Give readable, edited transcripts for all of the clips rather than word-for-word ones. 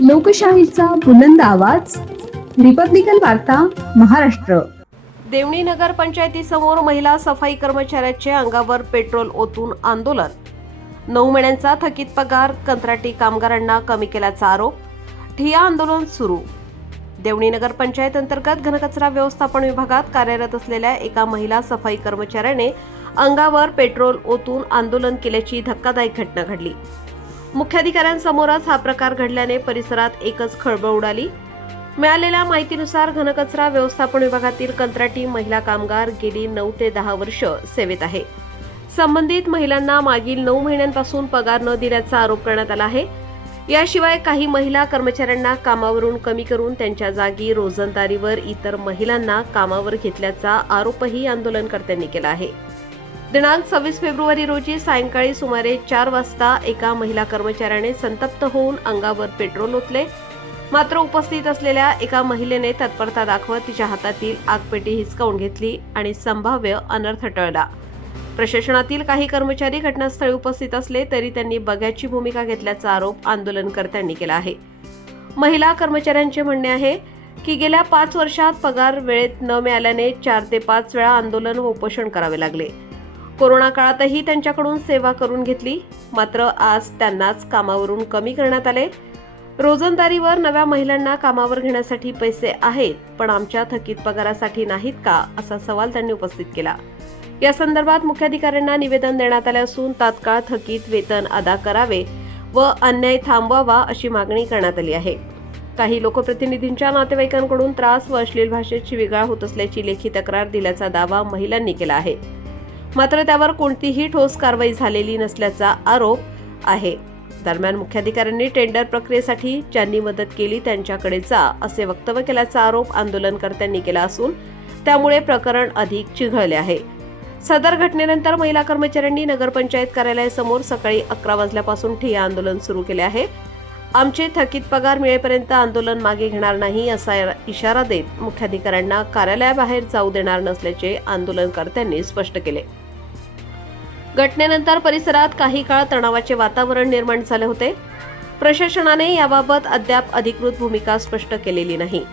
लोकशाहीचा बुलंद आवाज, रिपब्लिकन वार्ता, महाराष्ट्र। देवणी नगर पंचायतीसमोर महिला सफाई कर्मचाऱ्याचे अंगावर पेट्रोल ओतून आंदोलन। 9 महिन्यांचा थकीत पगार, कंत्राटी कामगारांना कमी केल्याचा आरोप, ठिय्या आंदोलन सुरू। देवणी नगर पंचायत अंतर्गत घनकचरा व्यवस्थापन विभागात कार्यरत असलेल्या एका महिला सफाई कर्मचाऱ्याने अंगावर पेट्रोल ओतून आंदोलन केल्याची धक्कादायक घटना घडली। मुख्याधिकाऱ्यांसमोरच हा प्रकार घडल्याने परिसरात एकच खळबळ उडाली। मिळालेल्या माहितीनुसार घनकचरा व्यवस्थापन विभागातील कंत्राटी महिला कामगार गेली 9 ते 10 वर्ष सेवेत आहे। संबंधित महिलांना मागील 9 महिन्यांपासून पगार न दिल्याचा आरोप करण्यात आला आहे। याशिवाय काही महिला कर्मचाऱ्यांना कामावरून कमी करून त्यांच्या जागी रोजंदारीवर इतर महिलांना कामावर घेतल्याचा आरोपही आंदोलनकर्त्यांनी केला आहे। दिनांक 26 फेब्रुवारी रोजी सायंकाळी सुमारे 4 वाजता एका महिला कर्मचाऱ्याने संतप्त होऊन अंगावर पेट्रोल ओतले। मात्र उपस्थित असलेल्या एका महिलेने तत्परता दाखवत तिच्या हातातील आगपेटी हिसकावून घेतली आणि संभाव्य अनर्थ टळला। प्रशासनातील काही कर्मचारी घटनास्थळी उपस्थित असले तरी त्यांनी बघ्याची भूमिका घेतल्याचा आरोप आंदोलनकर्त्यांनी केला आहे। महिला कर्मचाऱ्यांचे म्हणणे आहे की गेल्या 5 वर्षात पगार वेळेत न मिळाल्याने 4 ते 5 वेळा आंदोलन व उपोषण करावे लागले। कोरोना काळातही त्यांच्याकडून सेवा करून घेतली, मात्र आज त्यांनाच कामावरून कमी करण्यात आले। रोजंदारीवर नव्या महिलांना कामावर घेण्यासाठी पैसे आहेत, पण आमच्या थकीत पगारासाठी नाहीत का, असा सवाल त्यांनी उपस्थित केला। या संदर्भात मुख्याधिकाऱ्यांना निवेदन देण्यात आले असून तात्काळ थकीत वेतन अदा करावे व अन्याय थांबवावा अशी मागणी करण्यात आली आहे। काही लोकप्रतिनिधींच्या नातेवाईकांकडून त्रास व अश्लील भाषेत शिवीगाळ होत असल्याची लेखी तक्रार दिल्याचा दावा महिलांनी केला आहे, मात्र त्यावर कोणतीही ठोस कारवाई झालेली नसल्याचा आरोप आहे। दरम्यान मुख्याधिकाऱ्यांनी टेंडर प्रक्रियेसाठी ज्यांनी मदत केली त्यांच्याकडे जा असे वक्तव्य केल्याचा आरोप आंदोलनकर्त्यांनी केला असून त्यामुळे प्रकरण अधिक चिघळले आहे। सदर घटनेनंतर महिला कर्मचाऱ्यांनी नगरपंचायत कार्यालयासमोर सकाळी 11 वाजल्यापासून ठिय्या आंदोलन सुरू केले आहे। आमचे थकीत पगार मिळेपर्यंत आंदोलन मागे घेणार नाही असा इशारा देत मुख्याधिकाऱ्यांना कार्यालयाबाहेर जाऊ देणार नसल्याचे आंदोलनकर्त्यांनी स्पष्ट केले। घटनेनंतर परिसरात काही काळ तणावाचे वातावरण निर्माण झाले होते। प्रशासनाने याबाबत अद्याप अधिकृत भूमिका स्पष्ट केलेली नाही।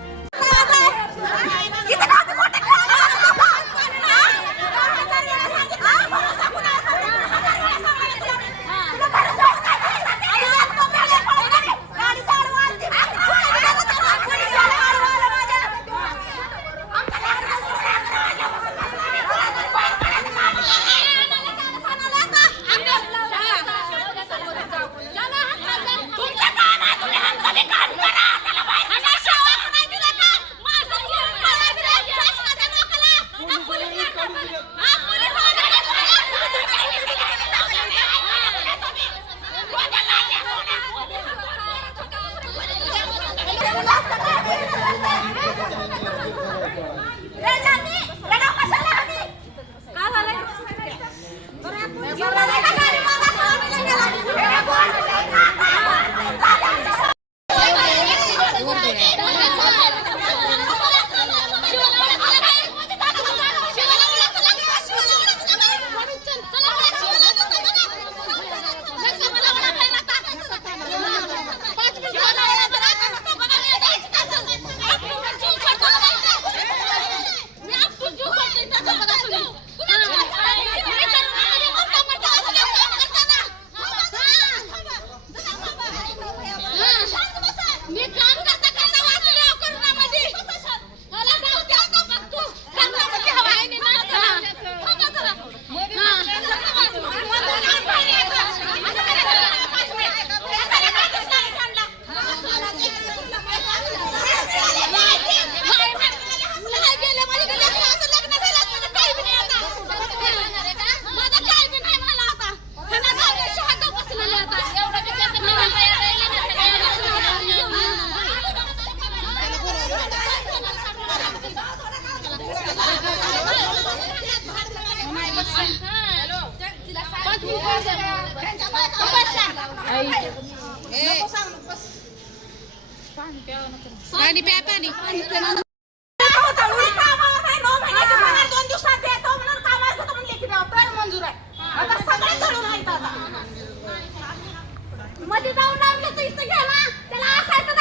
पाणी प्या पाणी मध्ये जाऊन लागलं तर इथं घ्या ना त्याला असायचं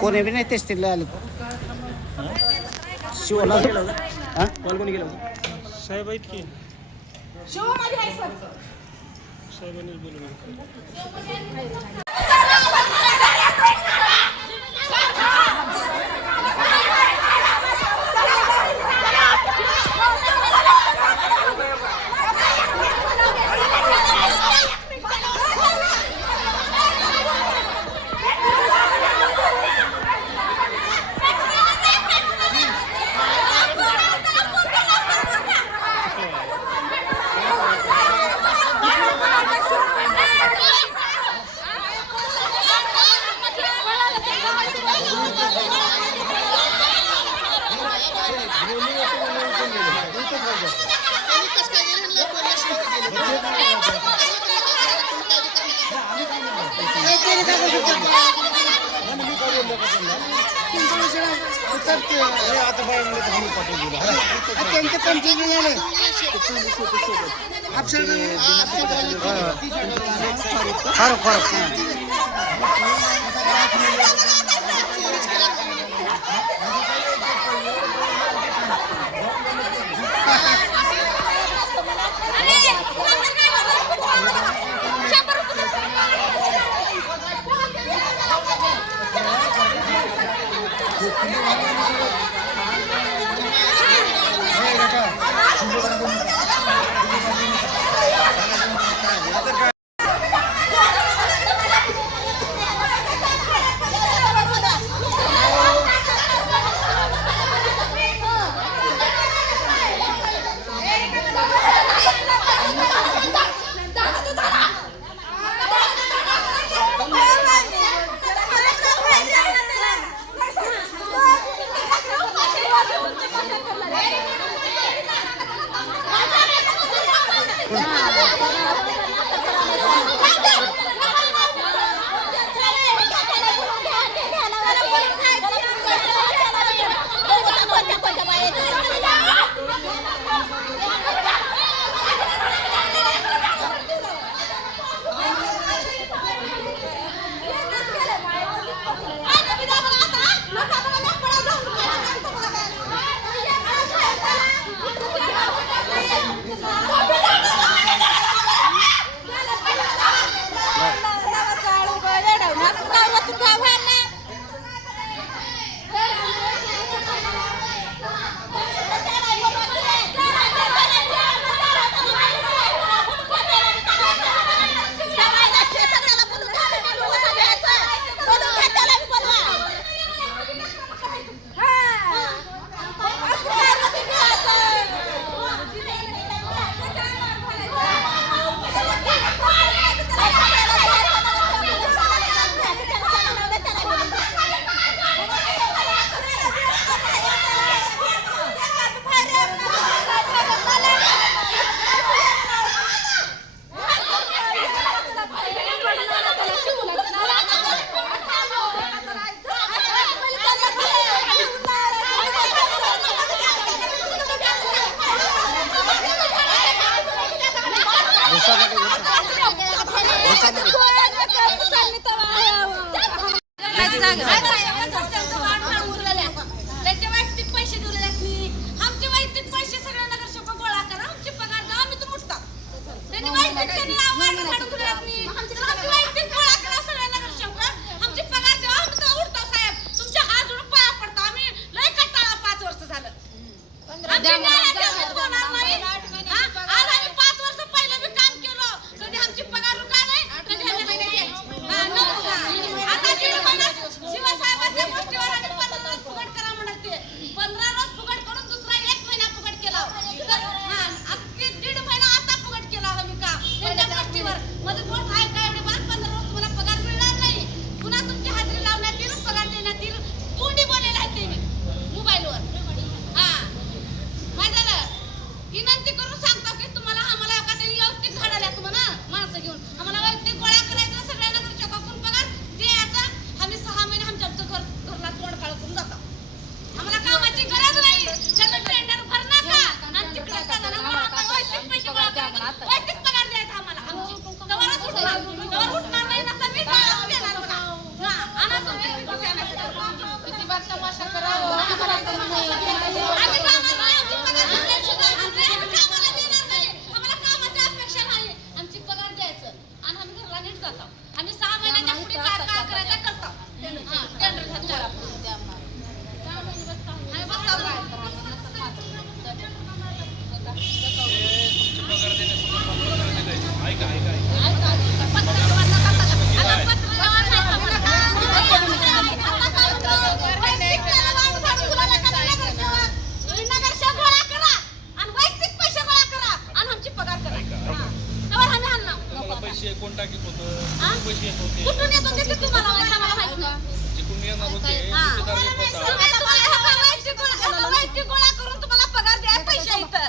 कोणी बी नाही तेच तिला आलं शिवला हा कॉल कोणी केला होता? साहेब आहेत की साहेबांनीच बोलवलं. पैसे कोण टाकीत होतं? पैसे येत होते? कुठून येत होते ते तुम्हाला माहित नाही. जिकडून येणार होते ठेकेदार येत होता. वैयक्तिक गोळा करून तुम्हाला पगार द्याय पैसे इथं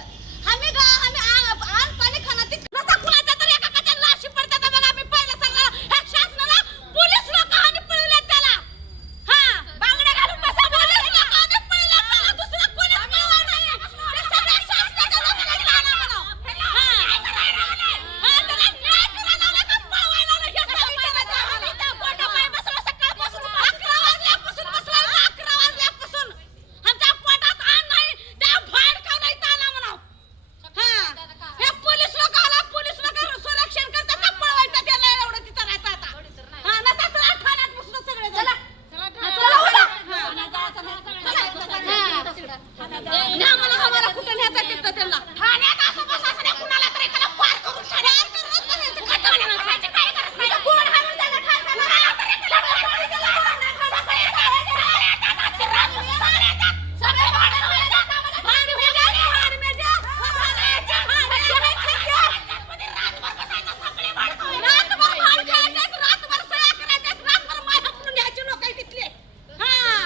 आम्ही आण पाणी खाना ती कुणाच्या तरी एकाच्या लाशी पडतात बघा. आम्ही पहिलं सांगणार ह्या शासनाला पोलीस लोकांनी पळवल्यात त्याला. हा बांगड्या घालून बसा. पोलीस लोकांनी पळवल्यात त्याला. दुसरं कोणीच पळवलं नाही. ते सगळ्या शासनाच्या लोकांना राहणार म्हणावं. त्याला न्याय करायला लावला का पळवायला लावला हे सगळं विचारायचं आम्हाला. इथं पोटापाय बसलो सकाळपासून 11 वाजल्यापासून बसलो. 11 वाजल्यापासून आमच्या पोटात अन्न नाही. त्या बाहेर खाऊन इथं आला म्हणावं. हे पोलीस लोक संरक्षण करतात का पळवायचं त्याला एवढं तिथं राहतं आता. नंतर चला ठाण्यात बसलो सगळे चला उडा. आम्हाला कुठं न्यायचं तिथं त्यांना ठाण्यात असं बसायचं नाही. कुणाला तरी एखादा पार करून ठाण्यात काय करत नाही. कोण हाणून त्याला ठाण्यात कुणाला तरी एखादा पार करून त्याला सगळे भाडं होतात. भाडं रातभर बसायचं सगळे भाडं रातभर भाड खायचं. रातभर सया करायचं. रातभर माय हकलून घ्यायची लोक तिथले.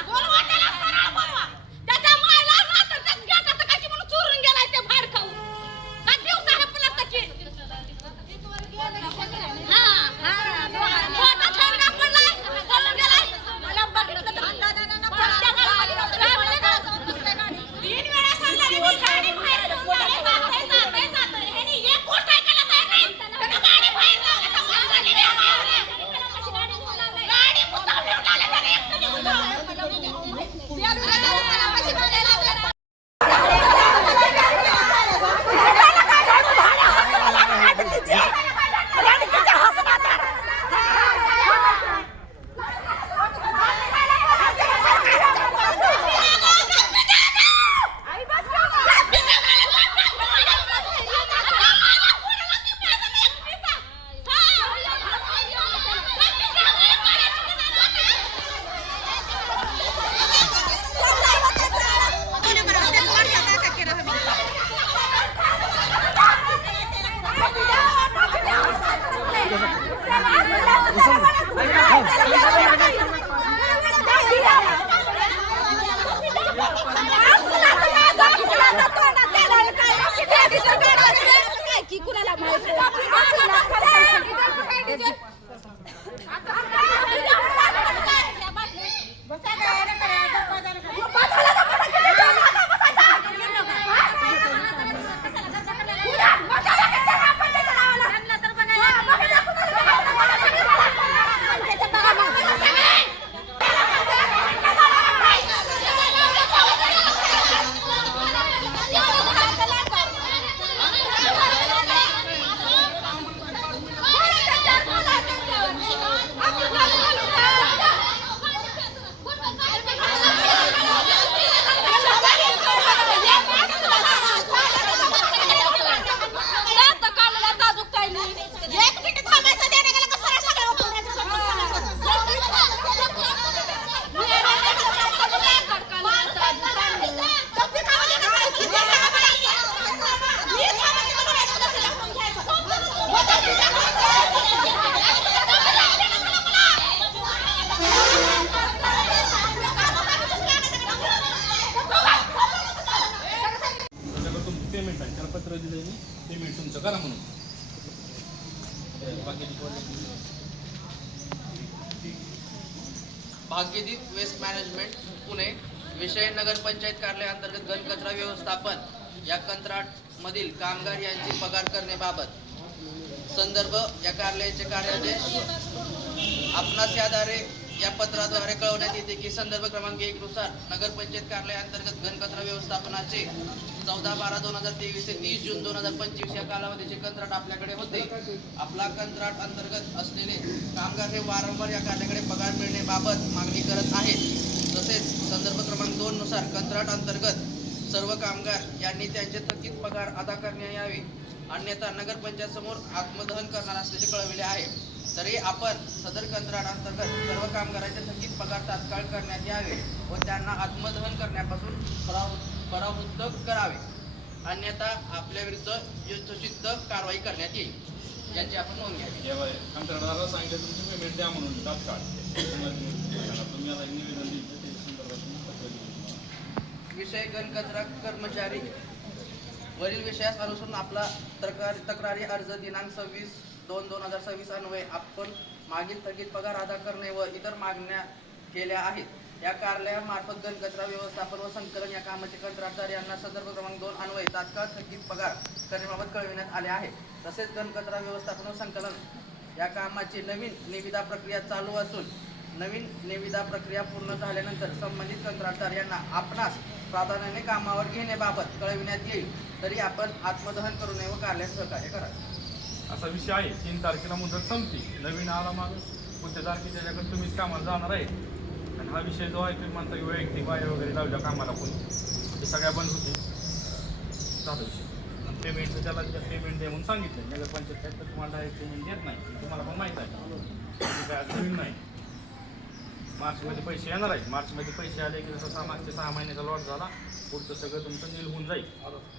बोलवा त्याला सरळ बोलवा. त्याच्या मायला रात्र गेटात काय म्हणून चोरून गेलाय ते भाड खाऊन. का दिवसा हपला तकी मोठा ठेवला पडलाय चलून गेलाय. मला बघितलं तर तीन वेळा सांगितलं गाडी बाहेर जाते. ह्यानी एक गोष्ट ऐकायला तयार नाही. त्यानं गाडी बाहेर लावली तर वाजवली बी आम्हाला. गाडी मुद्दाम घेऊन आले त्याने एकटं निघून कुणाला माहिती पेमेंट आहे त्याला पत्र दिलं मी पेमेंट तुमचं करा म्हणून. भाग्यदीप वेस्ट मॅनेजमेंट पुणे विषय नगरपंचायत कार्यालय अंतर्गत घनकचरा व्यवस्थापन या कंत्राट मधील कामगार यांची पगार करण्याबाबत संदर्भ या कार्यालयाचे कार्यादेश आपणास याद्वारे या पत्राद्वारे कळवण्यात येते की संदर्भ क्रमांक 1 नुसार नगरपंचायत कार्यालय अंतर्गत घनकचरा व्यवस्थापनाचे 14/12/2023 ते 30 जून 2025 या कालावधीचे कंत्राट आपल्याकडे होते. आपला कंत्राट अंतर्गत असलेले कामगार हे वारंवार या कार्यालयाकडे पगार मिळण्याबाबत मागणी करत आहेत. तसेच संदर्भ क्रमांक 2 नुसार कंत्राट अंतर्गत सर्व कामगार यांनी त्यांचे थकीत पगार अदा करण्यात यावे, अन्यथा नगरपंचायत समोर आत्मदहन करणार असल्याचे कळविले आहे. तरी आपण सदर कंत्राट अंतर्गत सर्व कामगारांचे थकीत पगार तात्काळ करण्यात यावे व त्यांना आत्मदहन करण्यापासून परावृत्त करावे, अन्यथा आपल्या विरुद्ध यथोचित कारवाई करण्यात येईल. याची आपण नोंद घ्यावी. या बाय कंत्राटदाराला सांगितलं तुमची पेमेंट द्या म्हणून तात्काळ. तुम्ही आता निवेदन दिलं ते संदर्भात पत्र दिलं. विषय घनकचरा कर्मचारी वरील विषयास अनुसरून आपला तक्रारी अर्ज दिनांक 26/2/2026 अन्वये आपण मागील थकीत पगार अदा करणे व इतर मागण्या केल्या आहेत. या कार्यालयामार्फत घनकचरा व्यवस्थापन व संकलन या कामाचे कंत्राटदार यांना संदर्भ क्रमांक 2 अन्वये तात्काळ थकीत पगार करण्याबाबत कळविण्यात आले आहे. तसेच घनकचरा व्यवस्थापन व संकलन या कामाची नवीन निविदा प्रक्रिया चालू असून नवीन निविदा प्रक्रिया पूर्ण झाल्यानंतर संबंधित कंत्राटदार यांना आपणास प्राधान्याने कामावर घेण्याबाबत कळविण्यात येईल. तरी आपण आत्मदहन करू नये व कार्यालयास सहकार्य करा. असा विषय आहे. 3 तारखेला मुदत संपली. नवीन आला माणूस पुढच्या तारखेच्या त्याच्याकडे तुम्हीच कामाला जाणार आहे. आणि हा विषय जो आहे तुम्ही म्हणता की वैयक्तिक बाया वगैरे लावल्या कामाला कोणी ते सगळ्या बंद होते. चालू विषय पेमेंट त्याला पेमेंट दे म्हणून सांगितलं. नगरपंचायत काय तर तुम्हाला डायरेक्ट पेमेंट देत नाही. तुम्हाला पण माहीत आहे काय नवीन नाही. मार्चमध्ये पैसे येणार आहेत. मार्चमध्ये पैसे आले की जसं मागच्या 6 महिन्याचा लॉट झाला पुढचं सगळं तुमचं नील होऊन जाईल.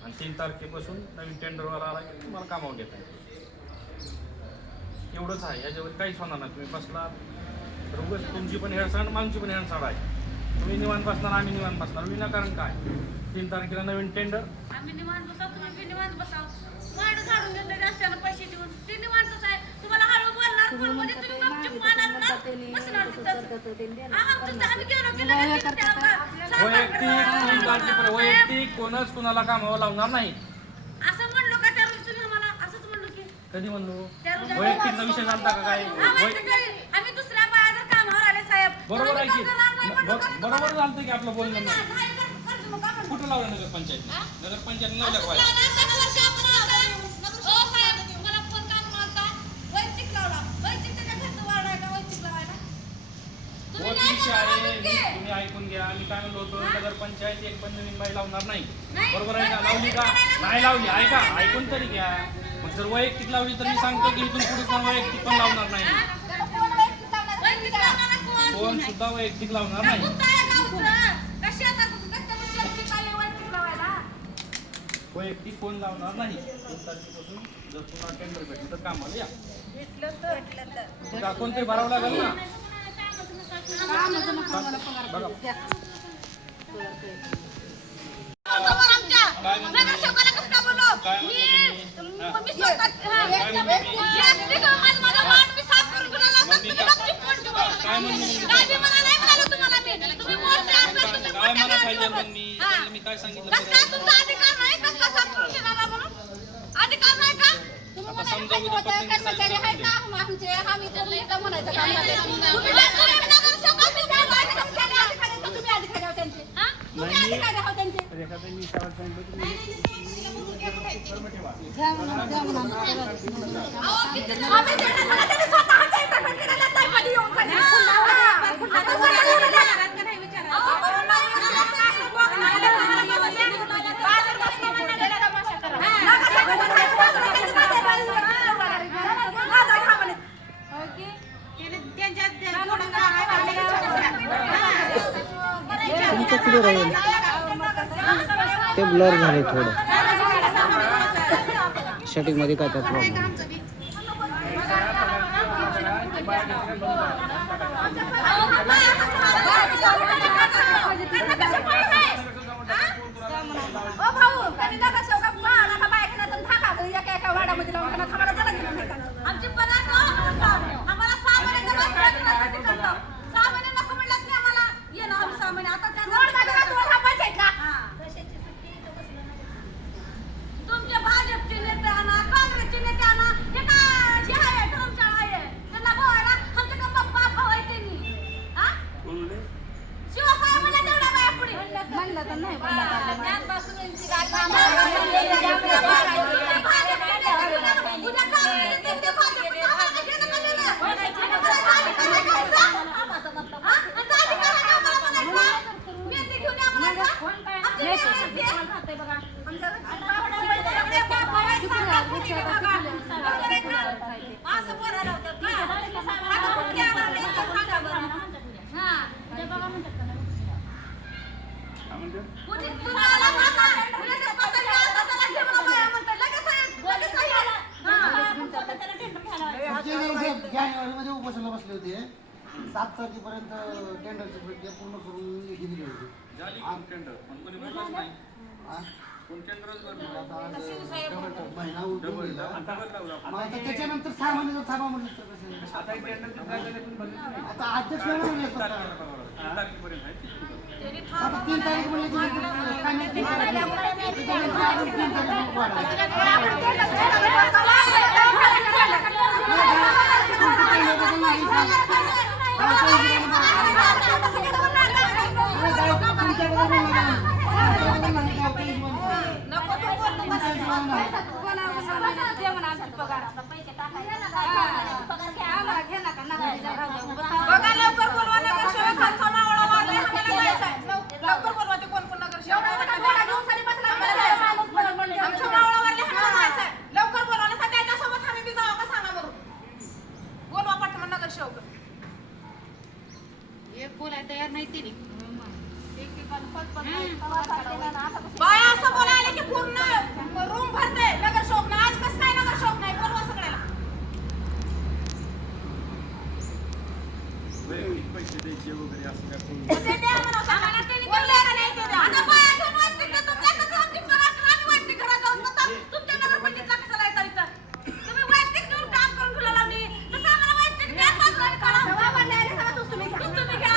आणि 3 तारखेपासून नवीन टेंडरवर आला की तुम्हाला कामावर घेता येईल. एवढंच आहे. याच्यावर काहीच होणार नाही. तुम्ही बसला तर उगाच तुमची पण हेळसांड मागची पण हेळसांड आहे. तुम्ही निवांत बसणार आम्ही निवांत बसणार विनाकारण काय. 3 तारखेला नवीन टेंडर. आम्ही निवांत बसाव, तुम्ही निवांत बसाव. वाढ झाडून घेतले जास्त्यानं पैसे देऊन ते निवांतच आहे. तुम्हाला हळू बोलणार फोनमध्ये तुम्ही गपचूप मारणार बसणार तिथं. आम्ही गेलो की लगेच त्या वैयक्तिक कोणच कुणाला कामावर लावणार नाही. असं म्हणलो का त्या रोजी तुम्ही आम्हाला असंच म्हणलो की कधी म्हणलो त्या रोजी वैयक्तिकचा विषय झाला का काय. आम्ही दुसऱ्या बाया जर कामावर आले साहेब बरोबर आहे की बरोबर झालं की आपलं बोलणं नाही. कुठं लावलं नगरपंचायत नगरपंचायत लावलं का बाया. तुम्ही ऐकून घ्या. मी काय म्हणलो होतो नगरपंचायत एक पण नवीन बाई लावणार नाही. बरोबर आहे का. लावली का नाही लावली ऐका ऐकून तरी घ्या. मग जर वैयक्तिक लावली तर मी सांगतो की इथून पुढे कोण वैयक्तिक पण लावणार नाही. कोण सुद्धा वैयक्तिक लावणार नाही. वैयक्तिक कोण लावणार नाही. 3 तारखेपासून जर तुम्हाला टेंडर भेटलं तर कामाला या. का कोणतरी भरावं लागेल ना. बघा मी काय सांगितलं अधिकार नाही का. आता समजा उद्या तुमचं क्लिअर आहे ते ब्लर झाले थोडं सेटिंग मध्ये काय तर प्रॉब्लेम. आमची पगार आम्हाला 6 महिन्याचा नको म्हणलं की आम्हाला येणं आम्ही 6 महिने आता तुमच्या भाजपचे नेते आणा काँग्रेसचे नेते आणा हे काय जे आहे धर्मशाळा आहे त्यांना बोलायला आमच्या जानेवारीमध्ये उपोषणाला बसले होते 7 तारखेपर्यंत टेंडरची प्रक्रिया पूर्ण करून लेखी दिली होती. झाली टेंडर पण कोणी भरलंच नाही. कोण टेंडरच भरलं आता आज डबल महिना उलटून गेला. आता मग आता त्याच्यानंतर 6 महिने जर थांबा म्हटलं तर कसं? आता टेंडर आता अध्यक्ष वेळा म्हणले स्वतः. तारखेपर्यंत आहे. आता 3 तारीख म्हणले की काय नाही 3 तारीख तयार नाही ते बाया असं बोलायला की पूर्ण रूम भरते नगर शोक ना. आज कसं काय नगर शोक नाही? बोलवा सगळ्याला. पैसे द्यायचे वगैरे असं काय ते द्या म्हणा सांगा. बोलले का नाही ते द्या. आता बाया घेऊन वैयक्तिक देतो. तुमच्या कसं आमची पगार तर आम्ही वैयक्तिक घरात जाऊन बसतो. तुमच्या नगरपंचायतला कशाला येता इथं? तुम्ही वैयक्तिक घेऊन काम करून तुला लावली तसं आम्हाला वैयक्तिक द्या. बाजूला काढा. तुम्ही घ्या.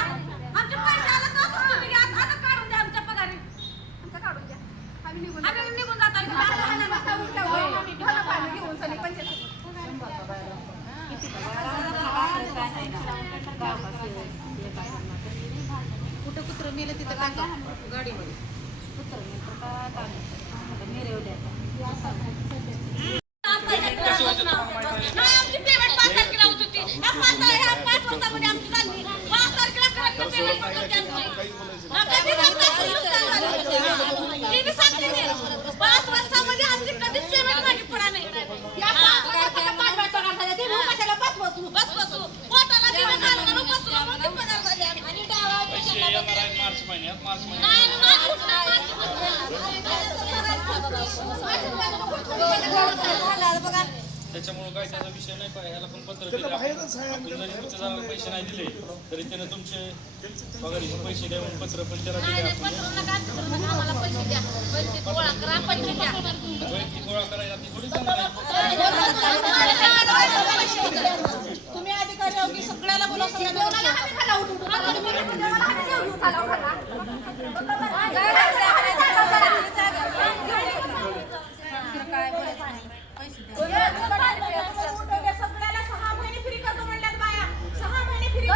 आमचे पैसे आले तर तुम्ही घ्या. आता काढून द्या आमच्या पगारी. आमच्या काढून द्या. आम्ही निघून जातो. घेऊन सनी पंचायत. कुठं कुत्र मेलं तिथं टाका गाडीमध्ये. कुत्र मेलं आमची पेमेंट 5 तारखेला होत होती. ह्या 5 वर्षामध्ये आमची चालली. 5 तारखेला पेमेंट होत होती आमची. मी सांगते 5 वर्षामध्ये आमची कधीच पेमेंट मागे पडा नाही. या 5 वर्षाला 5 वर्षाला ते कशाला बस बसू पोटाला जेवण घालून बसू म्हणून ते पगार झाले. आणि पैसे येणार आहेत मार्च महिन्यात. त्याच्यामुळे काय त्याचा विषय नाही पाहिजे. ह्याला पण पत्र दिलं आपण जरी तुमच्या पैसे नाही दिले तरी त्यानं तुमचे पगारीचे पैसे द्या म्हणून पत्र पण त्याला दिले आपण. आम्हाला पैसे द्या. पैसे गोळा करा. पैसे द्या. वैयक्तिक गोळा करायला ती थोडी चांगलं आहे. तुम्ही अधिकारी आहो की सगळ्याला बोला. सगळ्यांना सगळ्याला 6 महिने फ्री करतो म्हणल्यात बाया. 6 महिने फ्री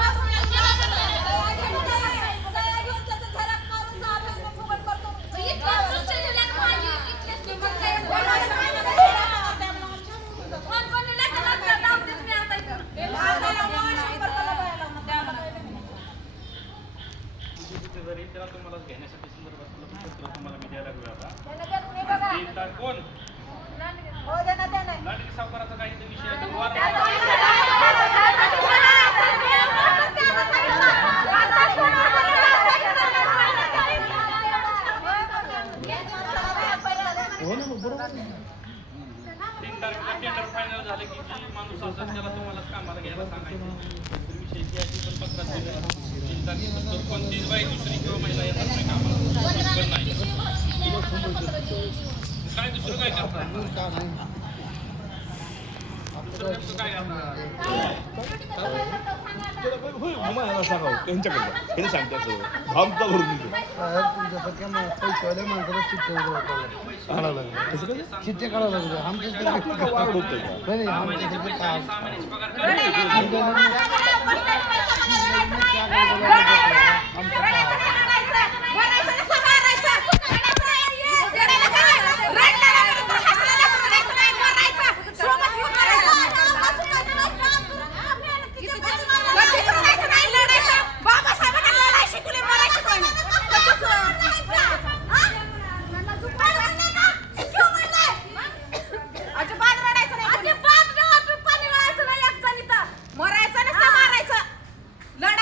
जरी त्याला तुम्हाला घेण्यासाठी संदर्भात पत्र तुम्हाला मी द्यायला लागलो आता. कोण लाडकी सावकाराचा काही विषय टेंडर फायनल झाले की जी माणूस असेल त्याला तुम्हाला कामाला घ्यायला सांगायचं. विषय द्यायची पण पत्रात दिलं. 3 तारखेनंतर कोणतीच बाई दुसरी किंवा महिला येतात नाही कामाला. पण नाही काय दुसरं काय करणार? काय करणार? त्यांच्याकडे हे सांगते असं भामता भरून दिली तुमच्यासारख्या पैसेवाल्या माणसाला चिठ्ठ्या काढावं लागलं. चिठ्ठ्या काढावं लागलं. आमच्या नाही आमच्यासारखे काय आमच्या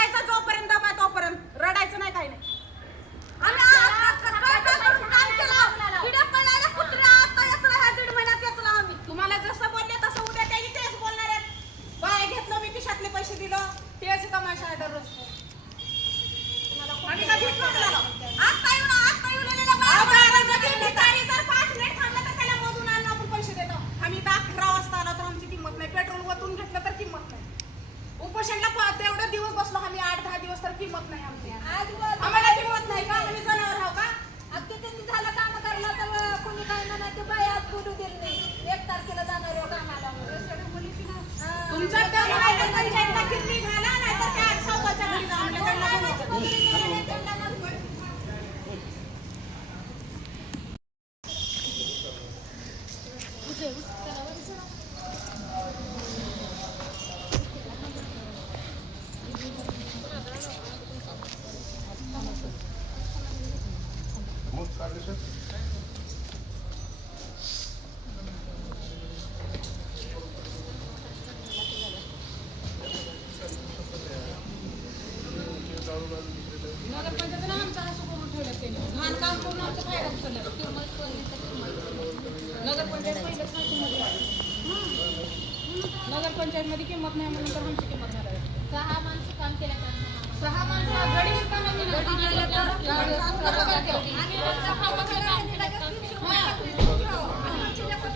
करायचा जोपर्यंत दम आहे तोपर्यंत रडायचं नाही काही नाही. आम्ही करून काम केलं. किडे पडलेले कुत्रे आता याचला ह्या 1.5 महिन्यात याचला आम्ही. तुम्हाला जसं बोलले तसं उद्या त्याही तेच बोलणार आहेत. बाय घेतलं मी खिशातले पैसे दिलं तेच तमाशा आहे दररोज. आम्ही कधी मागलेलो आता येऊन लिहिलेलं बाळामध्ये भिकारी जर 5 मिनिट थांबलं तर त्याला मधून आणून आपण पैसे देतो. आम्ही 11 वाजता आलो तर आमची किंमत नाही. पेट्रोल वतून घेतलं तर किंमत नाही. उपोषणला तेवढे दिवस बसलो आम्ही 8-10 दिवस तर किंमत नाही आमची. आम्हाला किंमत नाही का? आम्ही जनावर आहो का? आता त्यांनी झालं काम करायला तर कोणी काय म्हणायचं बाई आज बोलू दिलं नाही 1 तारखेला जाणार आहे कामाला. तुमच्या पंचायतला किती घाला नाही तर त्या सावकाच्या घरी जाऊन त्यांना बोलवायचं. नगरपंचायत मध्ये किंमत नाही म्हणून तर आमची किंमत नाही. 6 माणसं काम केलं. 6 माणसं गडी शिकायला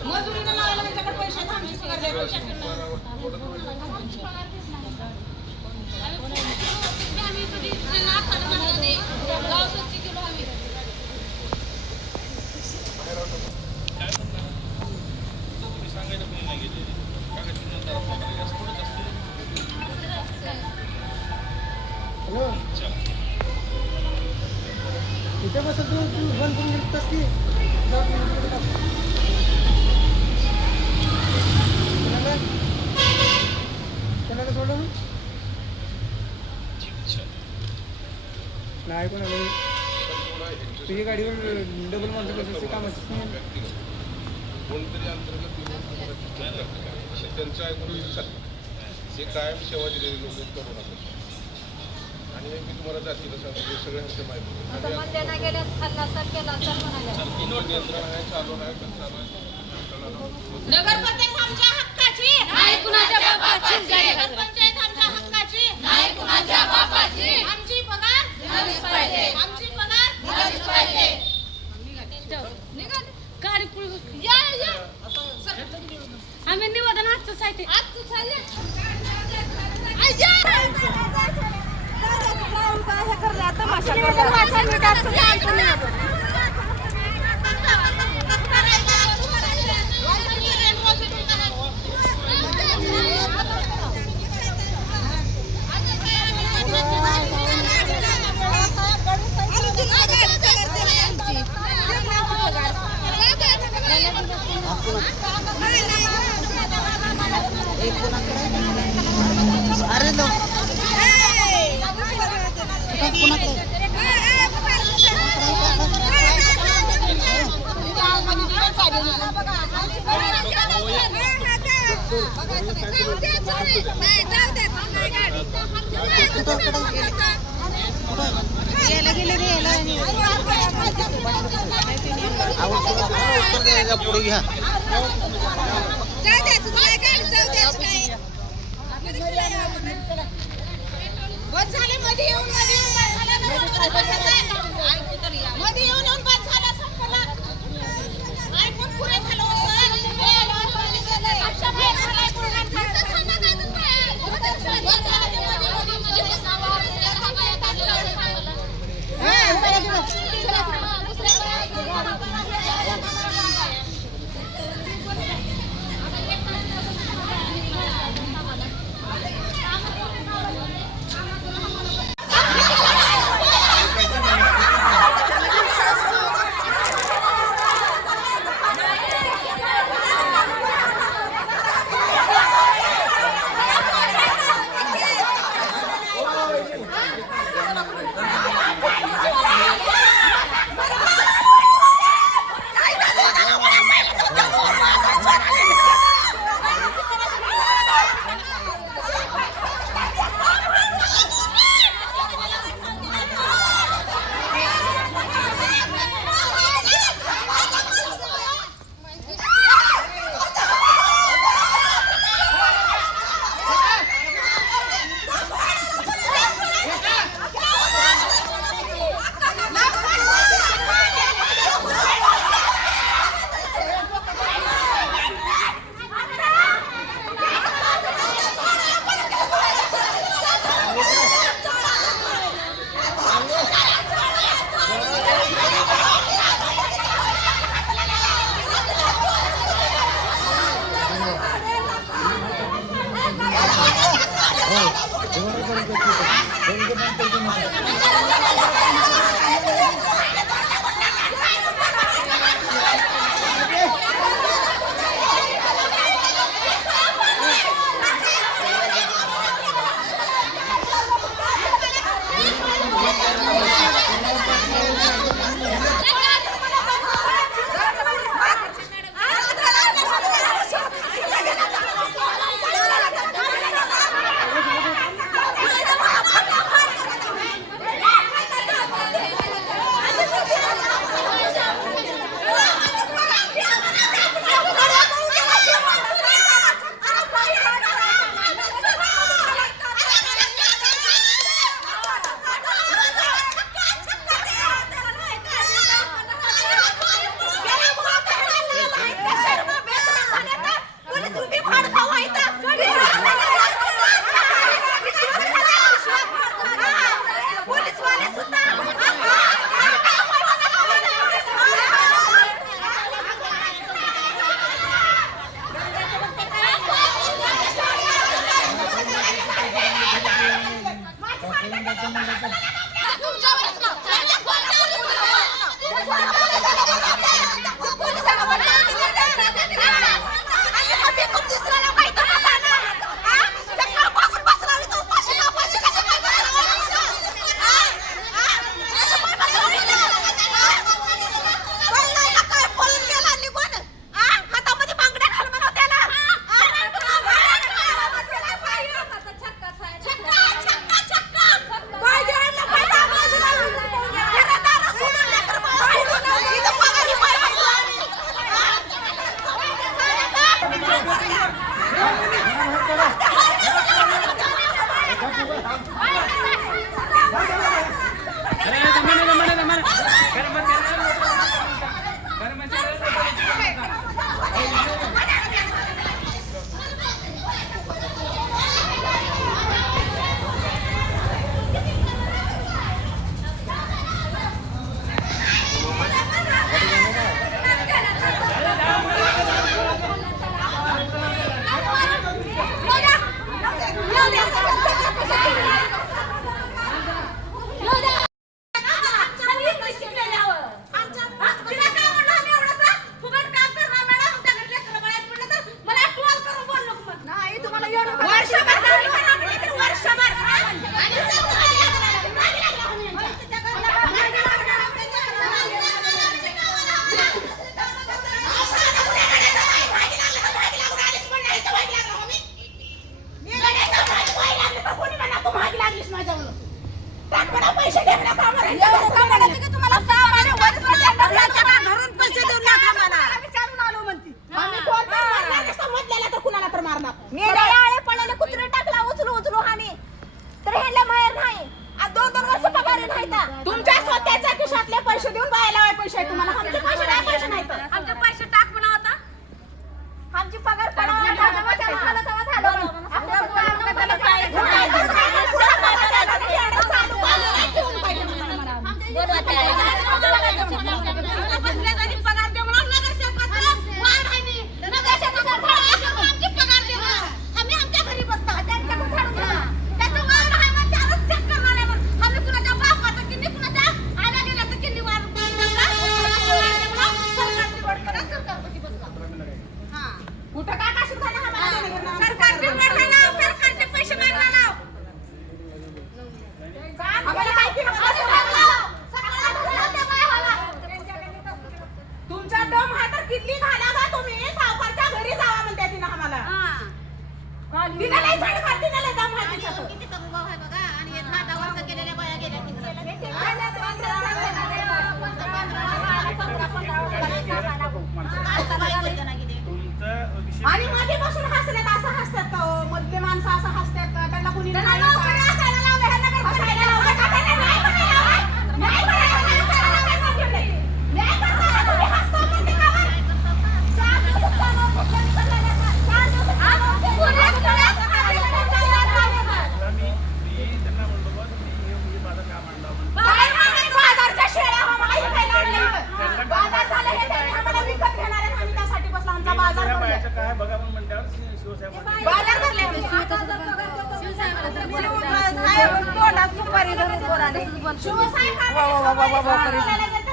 मजुरीनं लावायला त्यांच्याकडे पैसे आमची पगार द्यायचे. आम्ही कधी गाव स्वच्छ केलो आम्ही. सांगायचं कोणी नाही गेले इथे बस तू बंद करून घेतस की कोणाला सोडलं नाही कोणाला तुझी गाडीवर डबल माणसं कशाची कामाचीच नाही. कोणतरी अंतर्गत त्यांचं ऐकून हे कायम सेवा दिलेली लोक करू नका. आणि मी तुम्हाला जातीला सांगतो हे सगळे ह्यांच्या माहिती चालू आहे नगरपंचायत आमच्या हक्काची नाही कुणाच्या बापाची. नगरपंचायत आमच्या हक्काची नाही कुणाच्या बापाची. आमची पगार झालीच पाहिजे. आमची पगार झालीच पाहिजे. गाडी पुढे या आम्ही निवेदन आजच आहे ते पुढे घ्या बस झाले मध्ये येऊन बस झाला संपला ऐकून पुरे झालं करायचं म्हणलं तर तुमच्यावरच ना. त्यांच्या पोलिसांवरच तुमच्या स्वतःच्या खिशातले पैसे देऊन बायला पैसे आहे तुम्हाला. आमचे पैसे नाही, पैसे नाहीत. आमचे पैसे टाक म्हणा आता. आमची पगार पडावा आणि मध्ये बसून हसल्यात असं हसतात का हो? मधले माणसं असं हसतात का? त्यांना कुणी नाही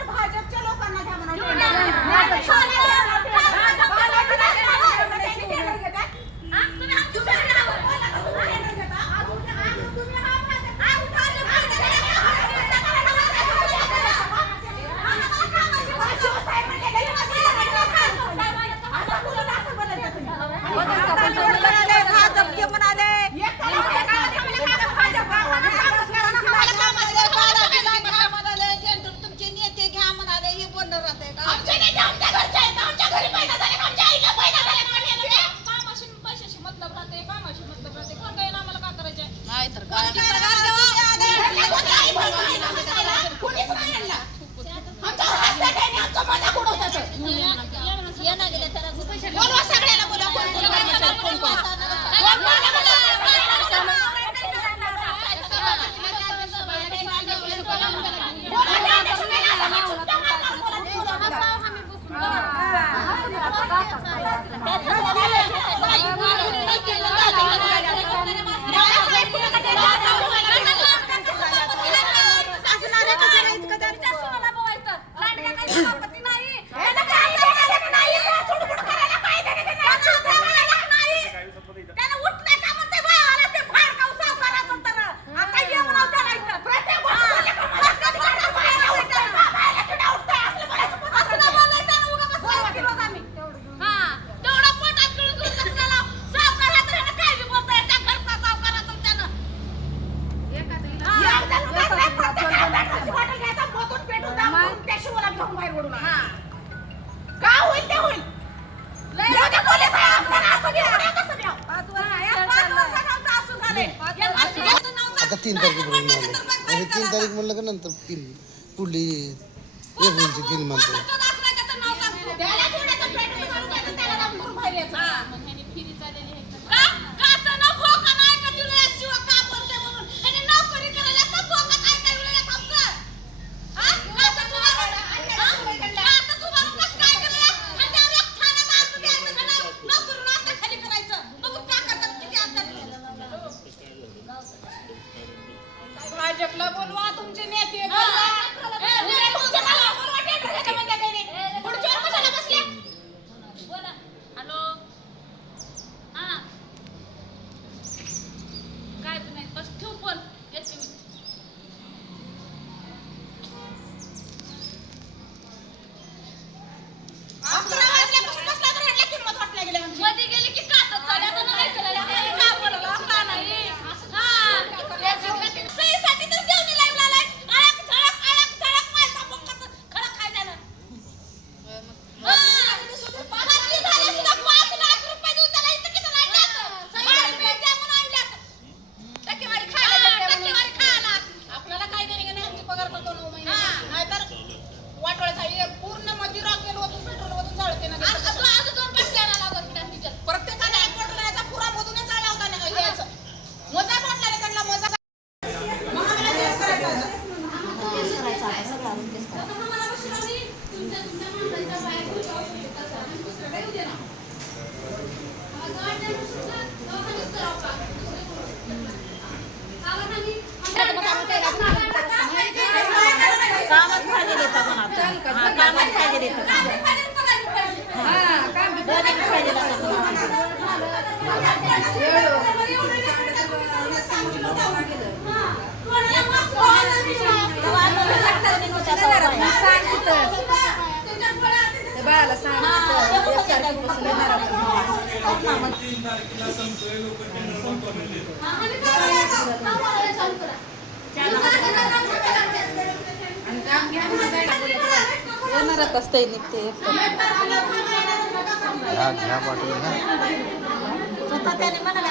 भाजपच्या लोकांना घ्या म्हणून तुमचे नेते घ्या म्हणाले. हे बोलणं राहते का? आमच्या नेते आमच्या घरचे आहेत, आमच्या म्हणलं का नंतर पुढली एप्रिलची 3 म्हणतो. भाजपला बोलवा, तुमचे नेते बोलवा. हॅलो, हा काय नाही, बस ठेव फोन, येते मी. मध्ये गेली की काचच चालल्या, तर नाही चालल्या, का बोलला, का नाही. सहीसाठी तर देवणी लाईव्ह लावलाय. अळक झळक मायचा पक्काचं खरं काय झालं. बातमी झाली सुद्धा 5 लाख रुपये देऊन त्याला इथं कसं नाही टाकलं. सही द्या म्हणून आणल्यात. टक्केवारी खायला. आपल्याला काय देणे नाही, आमची पगार करतो 9 महिने. नाहीतर वाटोळ्याचा पूर्ण मजुरा केलं होतं, पेट्रोल मधून जाळते ना. अजून 2 बाटल्या लागत प्रत्येकाने 1 बाटल्याचा पुरा मधूनच जाळला होता ना. यायचं मोजा बाटल्याने त्यांना मोजा. कामच पाहिजे देतं पण आता. कामच पाहिजे देतं. बाळाला सांग येणारच असते निघते स्वतः त्याने म्हणाला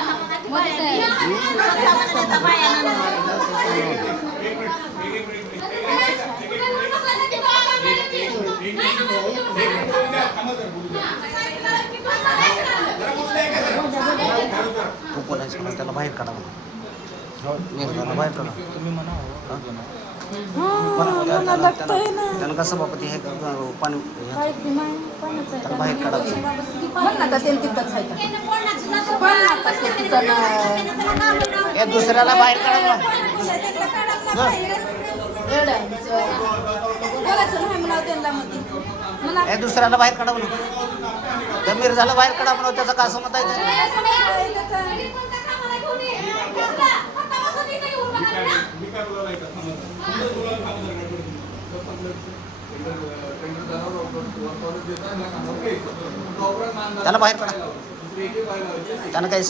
त्याला बाहेर काढा बाहेर काढा तुम्ही म्हणा त्याला कसं सभापती हे पाणी त्याला बाहेर काढायचं दुसऱ्याला बाहेर काढा हे दुसऱ्याला बाहेर काढा म्हणून गंभीर झालं बाहेर काढा म्हणून त्याचं का असं मत आहे त्याला बाहेर काढा त्यानं काही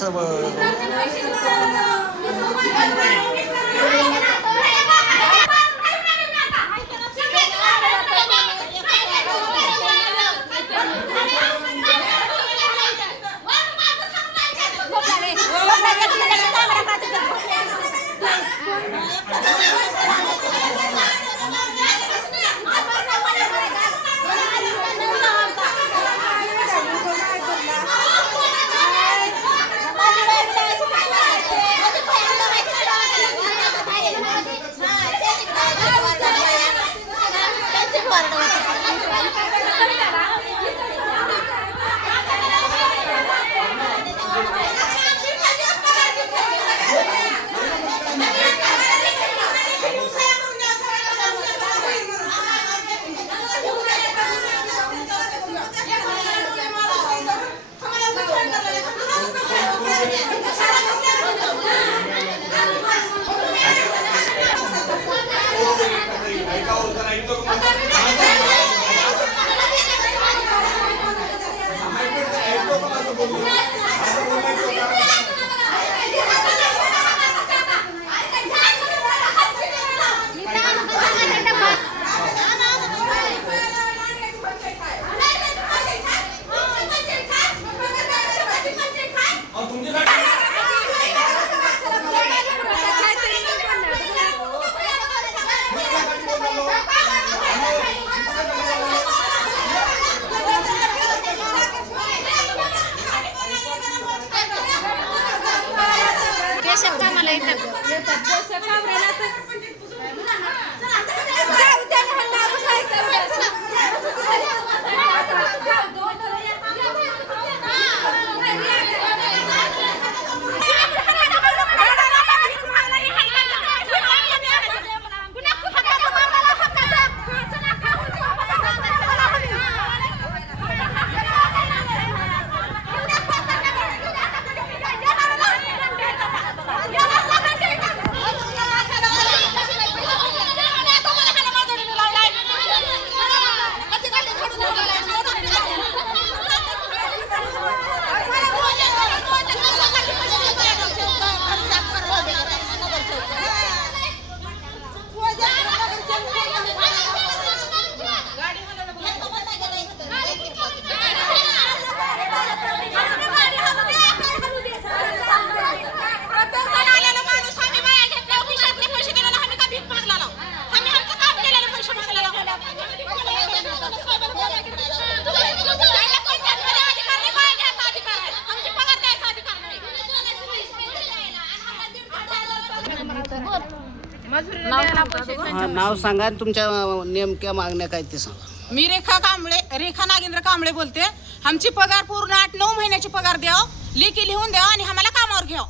नाव सांगा आणि तुमच्या नेमक्या मागण्या काय ते सांगा. मी रेखा नागेंद्र कांबळे बोलते. आमची पगार पूर्ण 8-9 महिन्याची पगार द्याव, लेखी लिहून द्याव आणि आम्हाला कामावर घ्याव.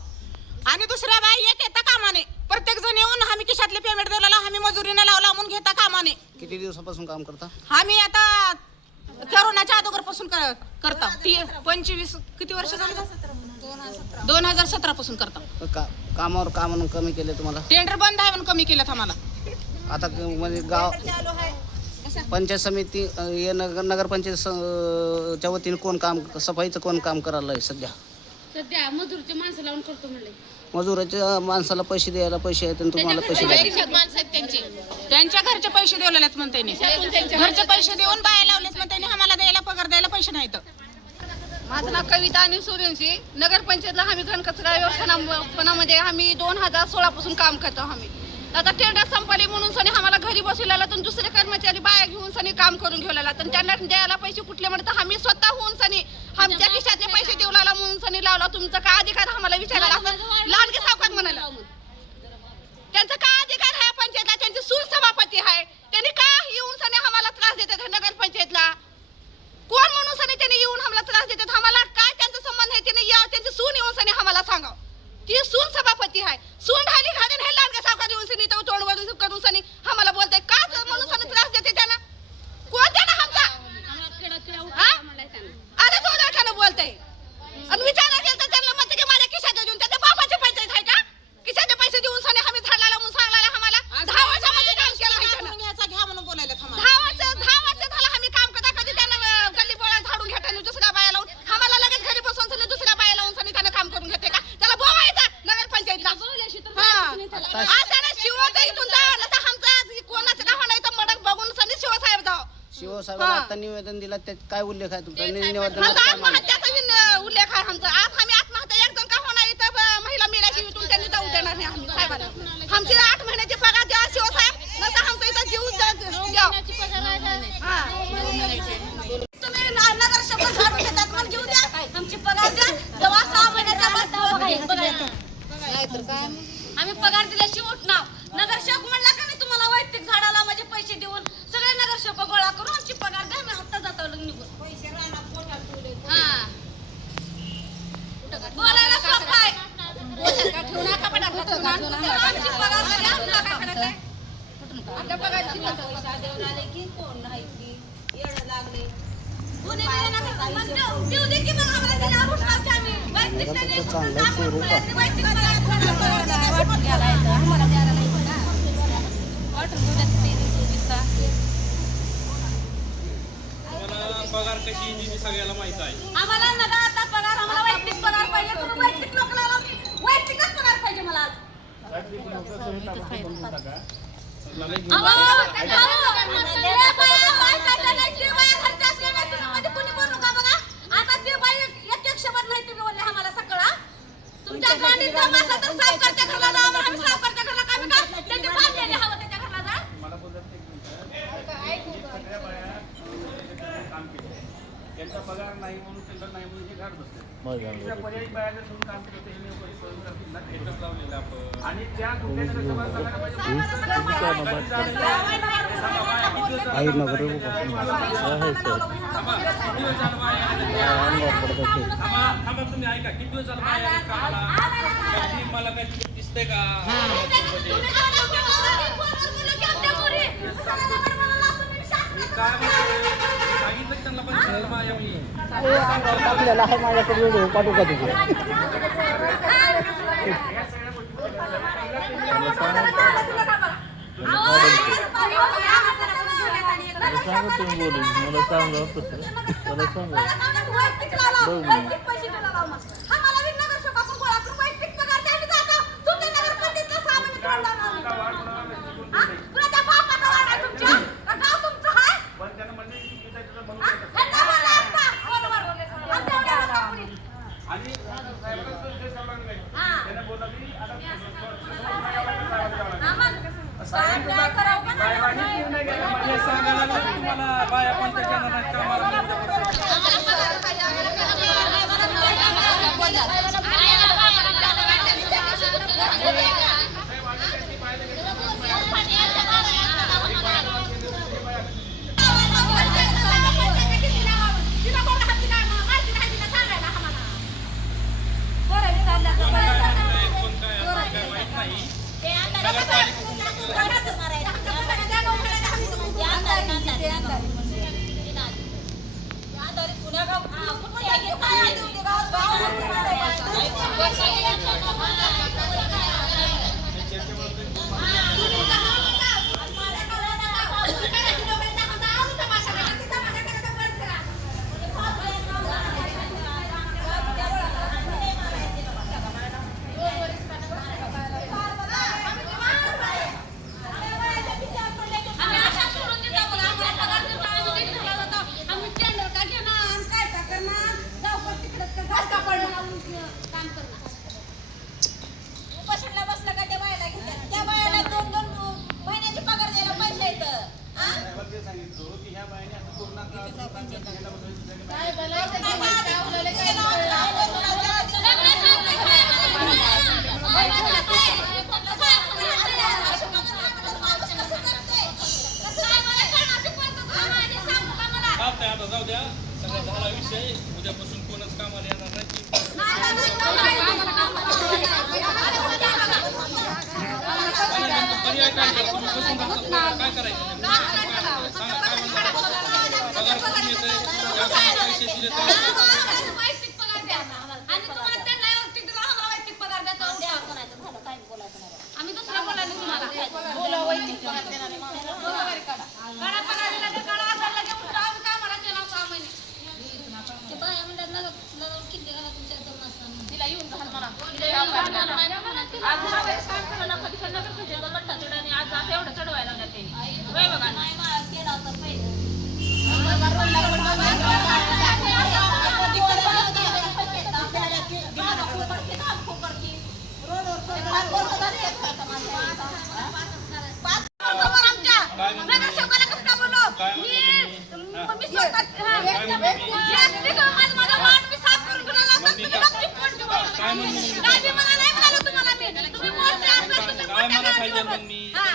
आणि दुसऱ्या बाई एक येता कामाने, प्रत्येक जण येऊन आम्ही खिशातले पेमेंट दिलेला आम्ही मजुरीने लावला म्हणून घेता कामाने. किती दिवसापासून काम करता? आम्ही आता कोरोनाच्या अगोदर पासून करता. 25 किती वर्ष झालं? 2017 पासून करता. कामावर का म्हणून कमी केले तुम्हाला? टेंडर बंद आहे म्हणून कमी केलं आम्हाला. आता म्हणजे गाव पंचायत समिती नगरपंचायतच्या वतीने कोण काम, सफाईचं कोण काम करायला आहे सध्या? मजूरचे माणसं लावून करतो म्हणले. मजुराच्या माणसाला पैसे द्यायला पैसे आहेत आणि तुम्हाला पैसे त्यांच्या घरचे पैसे दिलेलेच म्हणते. घरचे पैसे देऊन बाया लावलेच म्हणते. आम्हाला द्यायला पगार द्यायला पैसे नाहीत. माझं नाव कविता आणि सूर्यवंशी. नगरपंचायतला आम्ही घनकचरा व्यवस्थापनामध्ये आम्ही 2016 पासून काम करतो. आम्ही आता टेंडर संपली म्हणून सनी आम्हाला घरी बसवलेला, तर दुसरे कर्मचारी बाया घेऊन सनी काम करून घेवलेला, तर त्यांना द्यायला पैसे कुठले म्हणतात. आम्ही स्वतः होऊन सनी आमच्या खिशातले पैसे देऊ लागला म्हणून सनी लावला. तुमचा काय अधिकार आम्हाला विचारायला? असं लहानगे सावकार म्हणाला. त्यांचा काय अधिकार आहे पंचायतला? त्यांची सूर सभापती आहे. त्यांनी का येऊन सनी आम्हाला त्रास देतात नगरपंचायतला? कोण म्हणून सनी त्यांनी येऊन आम्हाला त्रास देतात? आम्हाला काय त्यांचा संबंध आहे? त्यांनी या त्यांची सून येऊन सनी आम्हाला सांगाव. ती सून सभापती आहे. सून ढाली घालून हे लहानगे सावकार येऊन सनी तो तोंड वरून करून सनी आम्हाला बोलताय. का म्हणून सनी त्रास देते त्यांना? कोण त्यांना आमचा अरे तो बोलताय आणि विचारला गेलं तर त्यांना म्हणते की माझ्या खिशात देऊन त्याच्या बापाचे पंचायत आहे का? खिशाचे पैसे देऊन सनी आम्ही झाडाला म्हणून सांगायला आम्हाला 10 वर्षामध्ये काम केलं घ्या म्हणून बोलायला. 10 वर्ष झालं आम्ही काम करता. कधी त्यांना गल्ली बोळा झाडून घेताना दुसऱ्या बाया लावून आम्हाला लगेच घरी बसवून सनी दुसऱ्या बाया लावून सनी त्यांना काम करून घेते का? त्याला बोवा येतात नगरपंचायतला. शिवता इथून जावं तर आमचा कोणाचं गाव नाही तर मडक बघून सनी शिवसाहेब जावं. शिवसाहेबांना आता निवेदन दिलं त्यात काय उल्लेख आहे तुमचा? निवेदन आत्महत्याचा उल्लेख आहे आमचा. आज आम्ही आत्महत्या एक जण का होणार इथं महिला मेल्याची इथून त्यांनी जाऊ देणार नाही आम्ही साहेबांना. आमची 8 महिन्याची पगार द्या शिवसाहेब, नसं आमचं इथं जीव द्या. तुम्ही नगरसेवक झाडून घेतात मला जीव द्या, आमची पगार द्या. जेव्हा 6 महिन्याच्या आम्ही पगार दिल्याशिवाय उठणार. नगरसेवक म्हणला का नाही तुम्हाला वैयक्तिक झाडाला माझे पैसे देऊन सगळे नगरसेवक गोळा करून आमची पगार द्या. मी हप्ता जातो निघून. बोलायला सोपं आहे. आमची पगार द्या. आम्हाला काय करायचं आहे? आपल्या पगारची देऊ दे की मग आम्हाला दिल्यावर उठणार की आम्ही. वैयक्तिक त्यांनी वैयक्तिक पगार कशी येते सगळ्याला माहित आहे. आम्हाला नका आता पगार, आम्हाला वैयक्तिक पगार पाहिजे. तुम्ही वैयक्तिक लोकांना लावून वैयक्तिकच पगार पाहिजे मला आज. आता ते बाई एक शब्द नाही तुम्ही बोलले आम्हाला सगळं. तुमच्या गाडीत दम असा तर सावकारच्या घरला जा. आम्ही सावकारच्या घरला काय त्यांची बांधलेली हवं त्याच्या घरला जा. त्यांचा पगार नाही म्हणून त्यांना नाही म्हणून हे घाट बसते दुसऱ्या पर्यायी बाहेर ठेवून काम करतो हे लोक सहन करतील ना एकच लावलेलं आपण आणि त्या कुठल्या तुम्ही ऐका किती दिवस झालं मला काही दिसतंय का सांगितलं त्यांना पण आपल्याला हा माझ्याकडे व्हिडिओ पाठवू का तुझे तुम्हाला बाया पण त्याच्या कामाला आता जाऊ द्या सगळा झाला विषय उद्यापासून कोणच कामाला येणार नाही पर्याय काय करा तुम्ही बसून काय करायचं सांगा काय म्हणणार पगार कुठून येतोय पैसे दिले तर वैयक्तिक पगार द्या आणि तुम्हाला त्यांना वैयक्तिक दिला आम्हाला वैयक्तिक पगार द्या आम्ही दुसरा बोलायला तुम्हाला बोला वैयक्तिक पगार देणार काढा पगार दिला तर काढा आधारला घेऊन आम्ही कामाला केला 6 महिने ते बाया म्हणतात ना किती घाला तुमच्या दोन असताना तिला येऊन घाल म्हणा आज हवे सांगताना कधी नगर खजेला गट्टा चढाने आज आता एवढं चढवायला लागलं ते वय बघा नाही मला केला होता पहिले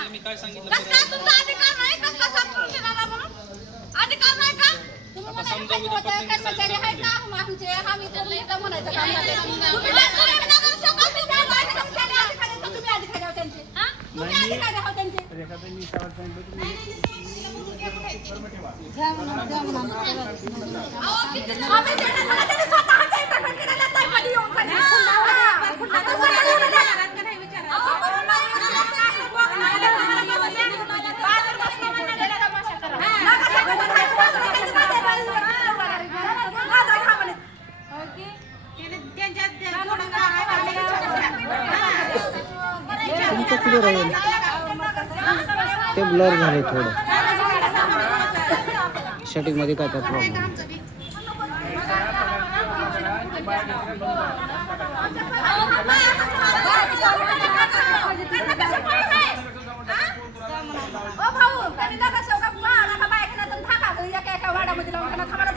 मी काय सांगितलं अधिकार नाही का आता समजा उद्या ते ब्लर झाले थोडं सेटिंग मध्ये काय प्रॉब्लेम भाऊ त्यांनी नका शेवका बायकांना तर थाका एका वाड्यामध्ये लावून थांबायला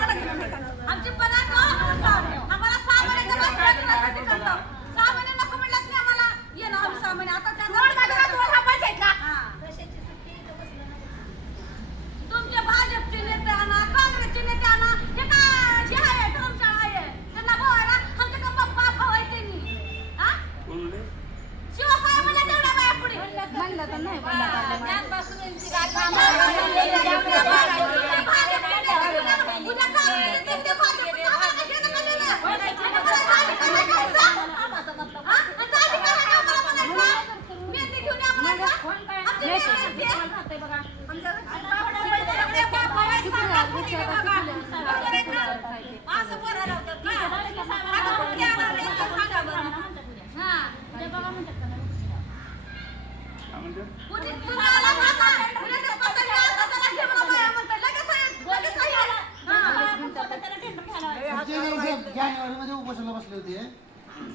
आमच्या सगळे बाप आहे, सांगा कुणी बी बघा. बरोबर आहे का? असं बोलायला होतं का? आता कुठली आणावं ते सांगा बरं. कुणी कुणाला म्हणता? कुणाच्या पत्रिका आता त्याला घेऊन बाया म्हणतात. लगेच आहे. जानेवारीमध्ये उपोषणाला बसले होते.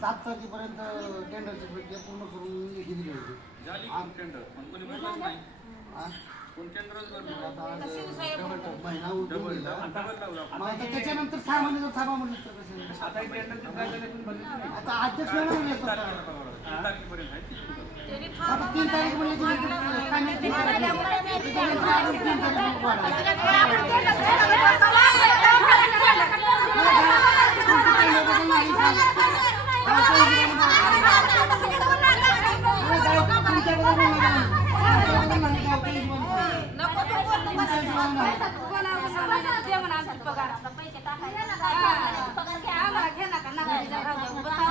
7 तारखेपर्यंत टेंडरची प्रक्रिया पूर्ण करून लेखी दिली होती. झाली टेंडर पण कोणी भरलंच नाही. कोण टेंडरच भरलं आता महिना उठून गेला. डबल लावला आपण. मग आता त्याच्यानंतर 6 महिने जर थांबा म्हटलं तर कसं? आता टेंडरची तारीख पण भरलीच नाही. आता अध्यक्ष वेळा नाही येत होता. 3 तारखेपर्यंत आहे ती सुरू करा. आता 3 तारीख म्हणजे काय नाही 3 तारीख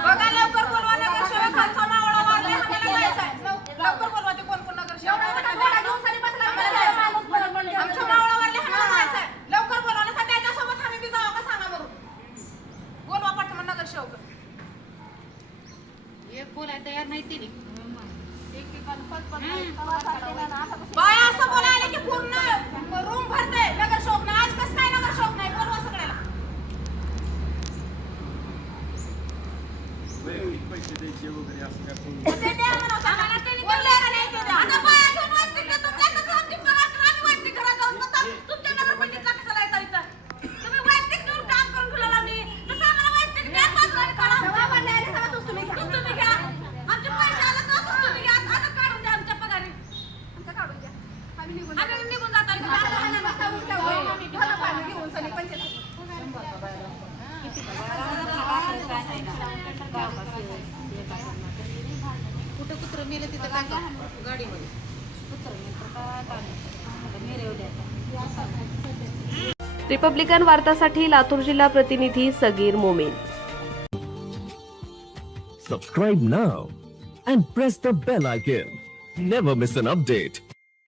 बघा लवकर बोलवा नगरसेवक आमचा मावळा वारले आम्हाला जायचं आहे. लवकर बोलवा ते कोण नगरसेवक आमच्या मावळा वारले आम्हाला जायचं आहे. लवकर बोलवा ना त्याच्यासोबत आम्ही बी जाऊ का सांगा बरं. बोलवा पटकन नगरसेवक. तयार नाही तिने बाया असं बोलायला की पूर्ण रूम भरते नगरसेवक नाही. आज कसं काय नगरसेवक नाही बोलवा सगळ्याला. वैयक्तिक पैसे द्यायचे वगैरे असं काय कोण ते द्या म्हणा आम्हाला त्यांनी बोलले का नाही ते द्या. आता बाया घेऊन वैयक्तिक द्या. तुमच्या कसं आमची पगार करा, आम्ही वैयक्तिक घरात जाऊन बसा. तुमच्या नगरपंचायतीला कशाला येता इथं? तुम्ही वैयक्तिक देऊन काम करून ठेवलं आम्ही. तसं आम्हाला वैयक्तिक द्या. बाजूला काढा. तुम्ही घ्या. आमचे पैसे आले तर तुम्ही घ्या. आता काढून द्या आमच्या पगारी. आमच्या काढून द्या. आम्ही निघून जातो. घेऊन सनी पंचायत. कुठं कुत्र मेलं तिथं टाका गाडीमध्ये. रिपब्लिकन वार्तासाठी लातूर जिल्हा प्रतिनिधी Sagir Momin. Subscribe now and press the bell icon. Never miss an update.